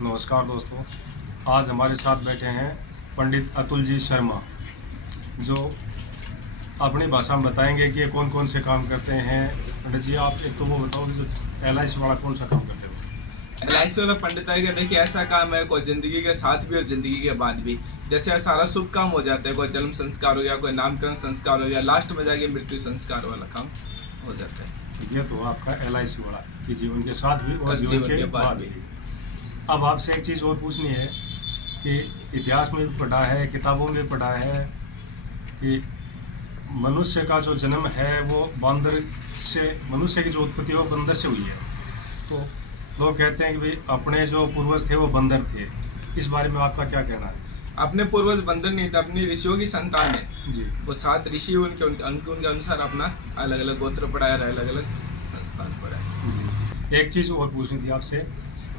नमस्कार दोस्तों, आज हमारे साथ बैठे हैं पंडित अतुल जी शर्मा, जो अपनी भाषा में बताएंगे कि कौन कौन से काम करते हैं। पंडित जी, आप एक तो वो बताओ, जो LIC वाला कौन सा काम करते हो? LIC वाला पंडित है कि देखिए ऐसा काम है, कोई जिंदगी के साथ भी और जिंदगी के बाद भी। जैसे सारा शुभ काम हो जाता है, कोई जन्म संस्कार हो गया, कोई नामकरण संस्कार हो गया, लास्ट में जाके मृत्यु संस्कार वाला काम हो जाता है। ये तो आपका LIC वाला कि जीवन के साथ भी और जीवन के बाद भी। अब आपसे एक चीज़ और पूछनी है कि इतिहास में भी पढ़ा है, किताबों में पढ़ा है कि मनुष्य का जो जन्म है वो बंदर से, मनुष्य की जो उत्पत्ति है वो बंदर से हुई है। तो लोग कहते हैं कि भाई अपने जो पूर्वज थे वो बंदर थे। इस बारे में आपका क्या कहना है? अपने पूर्वज बंदर नहीं थे, अपनी ऋषियों की संतान है जी। वो 7 ऋषि, उनके अनुसार अपना अलग अलग गोत्र पढ़ाया, अलग अलग संस्थान पढ़ाया। जी। एक चीज़ और पूछनी थी आपसे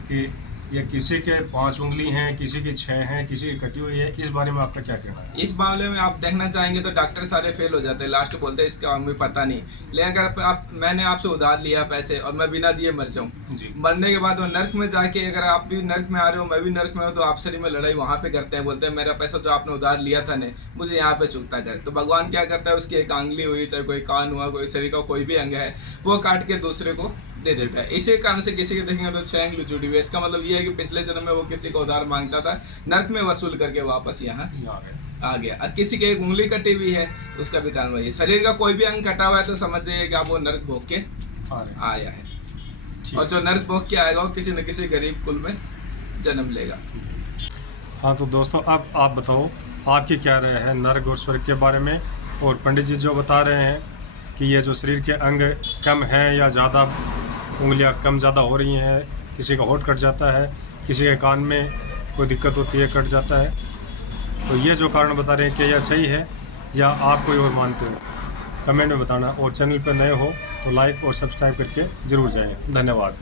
कि ये किसी के 5 उंगली हैं, किसी की 6 हैं, किसी की कटी हुई है। इस बारे में आपका क्या कहना है? इस मामले में आप देखना चाहेंगे तो डॉक्टर सारे फेल हो जाते हैं, लास्ट बोलते हैं इसका हमें पता नहीं। लेकिन अगर मैंने आपसे उधार लिया पैसे और मैं बिना दिए मर जाऊं, मरने के बाद वो नर्क में जाके, अगर आप भी नर्क में आ रहे हो, मैं भी नर्क में हूँ, तो आपसे में लड़ाई वहाँ पे करते हैं, बोलते हैं मेरा पैसा जो आपने उधार लिया था ने मुझे यहाँ पे चुकता कर। तो भगवान क्या करता है, उसकी एक आंगली हुई, चाहे कोई कान हुआ, कोई शरीर का कोई भी अंग है, वो काट के दूसरे को दे देता है। इसी कारण से किसी के देखेंगे तो 6 उंगली जुड़ी हुई है। इसका मतलब ये है कि पिछले जन्म में वो किसी को उधार मांगता था, नर्क में वसूल करके वापस यहाँ आ गया। और किसी की एक उंगली कटी हुई है तो उसका भी कारण वही है। शरीर का कोई भी अंग कटा हुआ है तो समझ जाइए कि आप वो नर्क भोग के आया है, और जो नर्क भोग के आएगा वो किसी न किसी गरीब कुल में जन्म लेगा। हाँ, तो दोस्तों अब आप बताओ, आपकी क्या राय है नर्क और स्वर्ग के बारे में? और पंडित जी जो बता रहे हैं कि ये जो शरीर के अंग कम हैं या ज़्यादा, उंगलियां कम ज़्यादा हो रही हैं, किसी का होंठ कट जाता है, किसी के कान में कोई दिक्कत होती है, कट जाता है, तो ये जो कारण बता रहे हैं कि यह सही है या आप कोई और मानते हो? कमेंट में बताना। और चैनल पर नए हो तो लाइक और सब्सक्राइब करके ज़रूर जाएं। धन्यवाद।